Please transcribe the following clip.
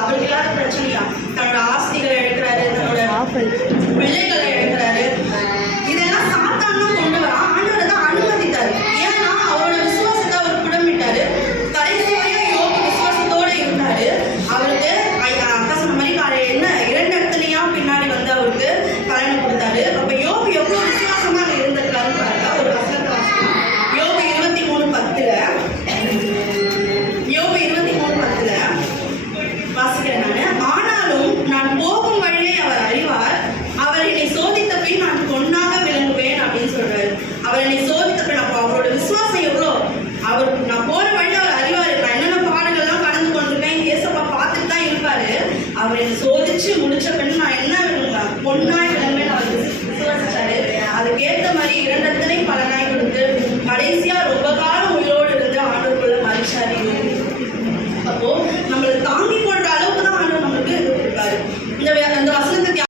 அவருக்கு இல்லாத பிரச்சனையா? தன்னோட ஆஸ்திகளை இழக்கிறாரு, தன்னோட பிள்ளைகளை இழக்கிறாரு. இதெல்லாம் சாத்தான் தான் கொண்டு வரான். ஆண்டவர் தான் அனுமதித்தாரு. ஏன்னா அவரோட விசுவாசத்தை அவர் குடமிட்டாரு. கடைசி வரையும் யோபு விசுவாசத்தோட இருந்தாரு. அவருக்கு அக்கா சொன்ன மாதிரி என்ன 2 இடத்துலயா பின்னாடி வந்து அவருக்கு பலனை கொடுத்தாரு. அப்ப யோபு எவ்வளவு விசுவாசமா இருந்திருக்காருன்னு பாருங்க. ஒரு வசனத்தை வாசிக்கலாம். யோபு 23:10 வாசிக்கிறேன் நானு. ஆனாலும் நான் போகும் வழியை அவர் அறிவார். அவர் என்னை சோதித்த பின் நான் பொன்னாக விளங்குவேன் அப்படின்னு சொல்றாரு. அவர் என்னை சோதித்த பின், அப்போ அவரோட விசுவாசம் எவ்வளோ, அவர் நான் போற வழி அவர் அறிவாரு. நான் என்னென்ன பாடங்கள்லாம் கடந்து கொண்டிருக்கேன், ஏசப்பா பார்த்துட்டு தான் இருப்பாரு. அவர் என்னை சோதிச்சு முடிச்ச பின் நான் என்ன விளங்குவேன், பொன்னாய் விளங்குவேன் அவர் விசுவாசிச்சாரு. அதுக்கேற்ற மாதிரி 2 இடத்துலையும் பலனாய் கொடுத்து கடைசியா ரொம்ப காலம் உயிரோடு இருந்து ஆண்டவருக்குள்ள மறிச்சாரு. அப்போ நம்மளை தாங்கி கொள்ற அளவுக்கு தான் ஆண்டவர் நம்மளுக்கு இருக்காரு. இந்த